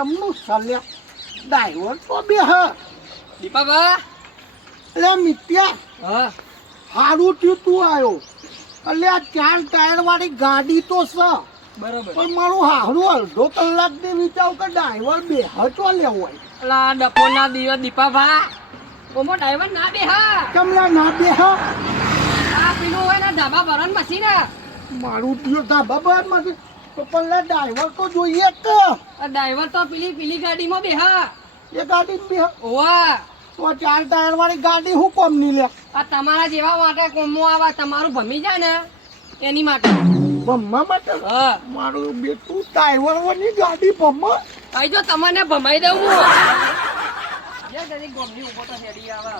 ચમનું ચાલ્યા ડ્રાઈવર તો બે હ દીપાભા એટલે મિત્યા હા સારું થયું તું આવ્યો એટલે આ 4 ટાયર વાળી ગાડી તો છે બરોબર પણ મારું હારું અડધો કલાક ને વિચાર કે ડ્રાઈવર બે હચો લેવો હોય અલા ડપો ના દીવો દીપાભા ઓમો ડ્રાઈવર ના બે હા ચમલા ના બે હ આ પેલું હોય ને ધાબા ભરણ મશીન મારું દિયો ધાબા બાર માંથી તો પેલા ડ્રાઈવર તો જોઈએ કે આ ડ્રાઈવર તો પેલી ગાડીમાં બે હા એ ગાડી બે હ ઓવા તો 4 ટાયર વાળી ગાડી હું કોમ ની લે આ તમારા જેવા માટે કોમો આવા તમારું ભમી જાય ને એની માટે ભમવા માટે હા મારું બેટું ડ્રાઈવર વાળી ગાડી ભમવા આઈ જો તમને ભમાઈ દઉં હું જે ગોમની ઉભો તો હેડી આવે